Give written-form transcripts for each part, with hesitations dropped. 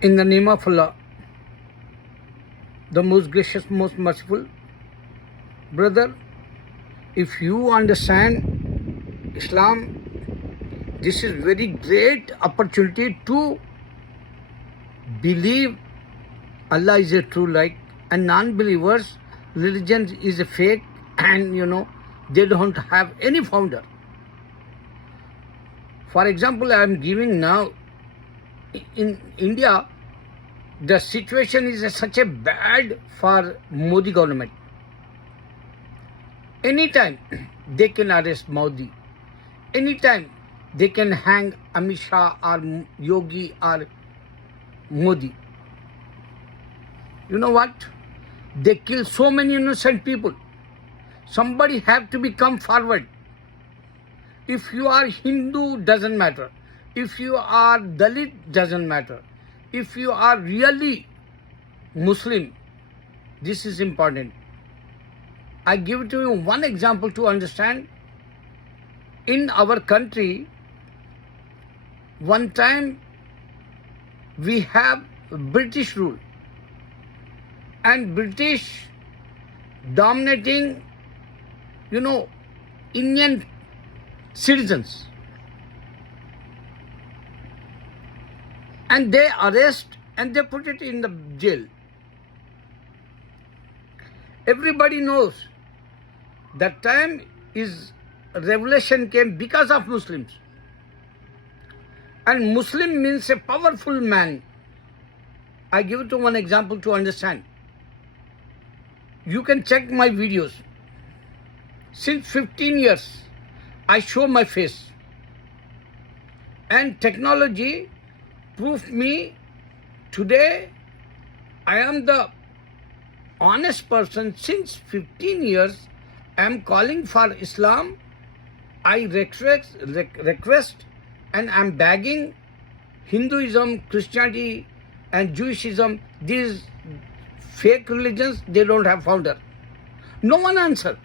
In the name of Allah, the most gracious, most merciful. Brother, if you understand Islam, this is very great opportunity to believe Allah is a true light, and non-believers, religion is a fake, and they don't have any founder. For example, I am giving now, in India, the situation is such a bad for Modi government. Anytime they can arrest Modi, anytime they can hang Amit Shah or Yogi or Modi. You know what? They kill so many innocent people. Somebody have to come forward. If you are Hindu, doesn't matter. If you are Dalit, doesn't matter. If you are really Muslim, this is important. I give to you one example to understand. In our country, one time we have British rule, and British dominating, Indian citizens, and they arrest and they put it in the jail. Everybody knows that time is revelation came because of Muslims, and Muslim means a powerful man. I give it to one example to understand. You can check my videos. Since 15 years, I show my face. And technology proved me today I am the honest person. Since 15 years, I am calling for Islam. I request and I am begging Hinduism, Christianity and Jewishism, these fake religions, they don't have founder. No one answer.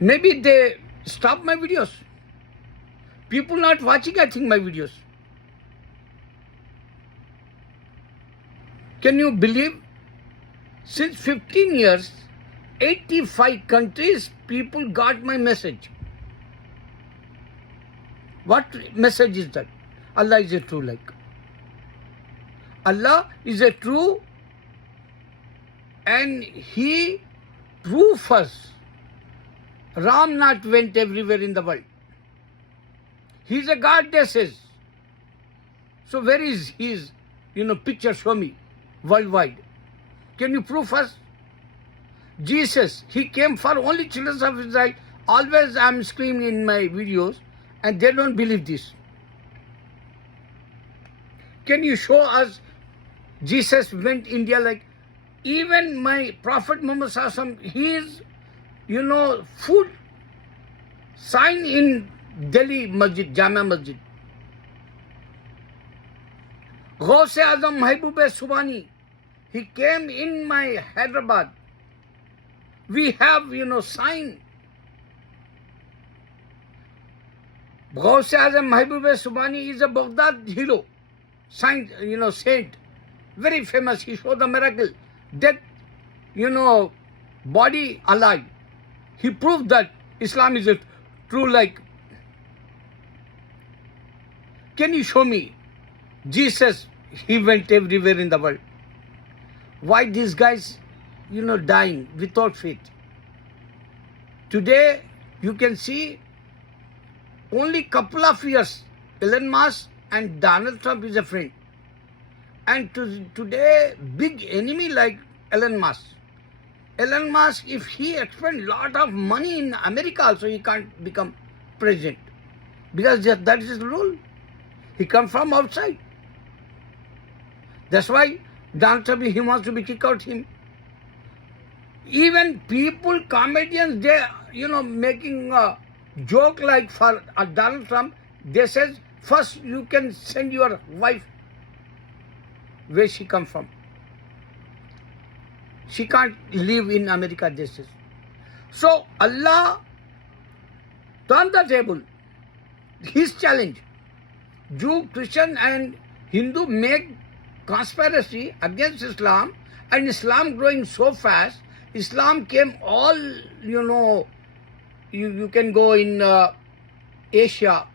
Maybe they stop my videos. People not watching, I think, my videos. Can you believe? Since 15 years, 85 countries, people got my message. What message is that? Allah is a true light. Allah is a true, and He proved us. Ram not went everywhere in the world. He is a God, they says. So where is his, picture? Show me worldwide. Can you prove us? Jesus, He came for only children of Israel. Always I am screaming in my videos, and they don't believe this. Can you show us Jesus went India like? Even my Prophet Muhammad Sallallahu Alaihi Wasallam, he is, food sign in Delhi Masjid, Jama Masjid. Ghaus-e Azam Mahbub-e Subhani, he came in my Hyderabad. We have, sign. Ghaus-e Azam Mahbub-e Subhani is a Baghdad hero, saint, saint, very famous. He showed the miracle. Death, body alive. He proved that Islam is a true light. Can you show me? Jesus, He went everywhere in the world. Why these guys, dying without faith? Today, you can see only couple of years, Elon Musk and Donald Trump is a friend. And today, big enemy like Elon Musk. Elon Musk, if he spend lot of money in America also, he can't become president. Because that is the rule. He comes from outside. That's why Donald Trump, he wants to be kicked out him. Even people, comedians, they, making a joke like for Donald Trump, they says, first you can send your wife where she come from. She can't live in America, they says. So Allah turned the table. His challenge. Jew, Christian and Hindu make conspiracy against Islam, and Islam growing so fast. Islam came all, you can go in Asia,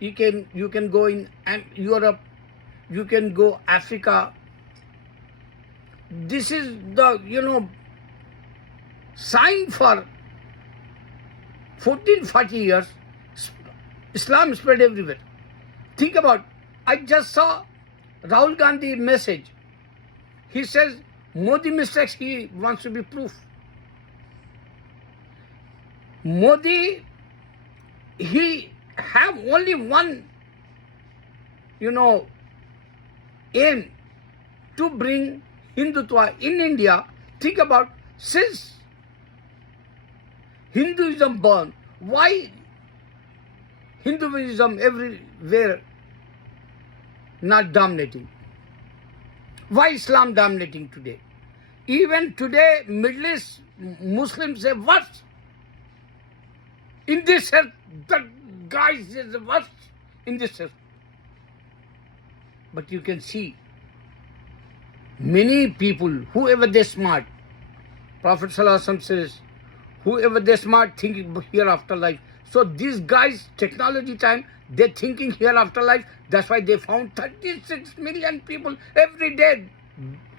you can go in Europe, you can go Africa. This is the, sign for 14-40 years, Islam spread everywhere. Think about, I just saw Rahul Gandhi message. He says, Modi mistakes, he wants to be proof. Modi, he have only one, aim to bring Hindutva in India. Think about, since Hinduism born, why Hinduism everywhere not dominating? Why Islam dominating today? Even today, Middle East Muslims say, what? In this earth, the guys is the worst in this earth. But you can see, many people, whoever they smart, Prophet ﷺ says, whoever they smart, thinking hereafter life. So these guys, technology time, they're thinking hereafter life. That's why they found 36 million people every day.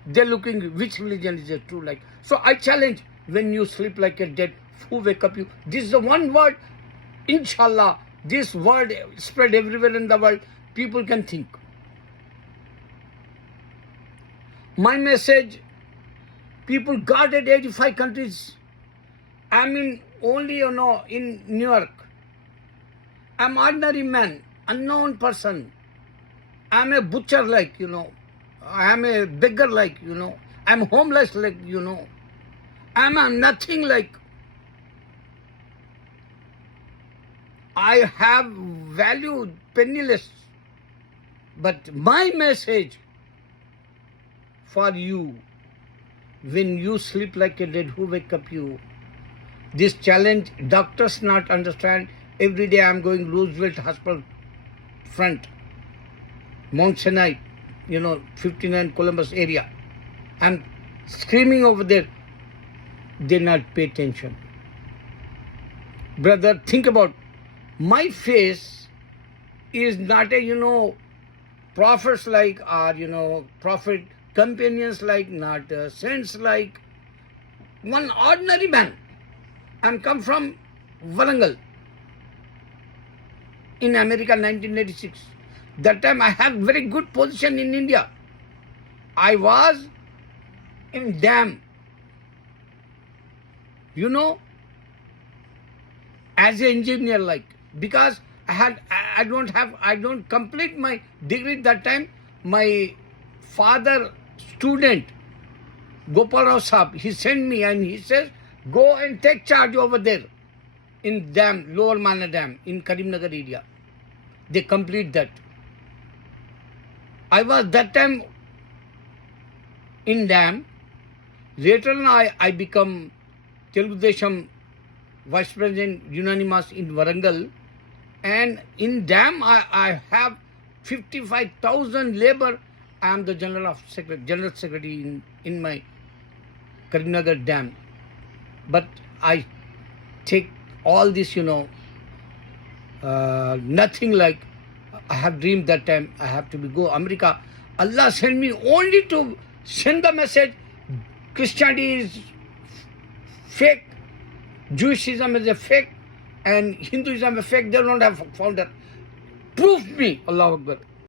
They're looking which religion is a true life. So I challenge, when you sleep like a dead, who wake up you? This is the one word, inshallah, this word spread everywhere in the world. People can think. My message, people guarded 85 countries. I'm in only, in New York. I'm ordinary man, unknown person. I'm a butcher like, I'm a beggar like, I'm homeless like, I'm a nothing like. I have value penniless. But my message for you, when you sleep like a dead, who wake up you? This challenge, doctors not understand. Every day I'm going Roosevelt Hospital front, Mount Sinai, 59 Columbus area. I'm screaming over there. They not pay attention. Brother, think about, my face is not a, prophets like, or, prophet companions like, not saints like. One ordinary man. I'm come from Warangal in America, 1986. That time I have very good position in India. I was in dam, as an engineer like, because I don't complete my degree that time. My father student, Gopal Rao Saab, he sent me and he says, go and take charge over there in dam, Lower Mana Dam in Karimnagar area. They complete that. I was that time in dam. Later on I become Telugu Desam Vice President unanimous in Warangal. And in dam I have 55,000 labor. I am the General Secretary in my Karimnagar Dam. But I take all this, nothing like, I have dreamed that time I have to go America. Allah sent me only to send the message, Christianity is fake, Jewishism is a fake, and Hinduism is a fake. They don't have founder. Prove me, Allahu Akbar.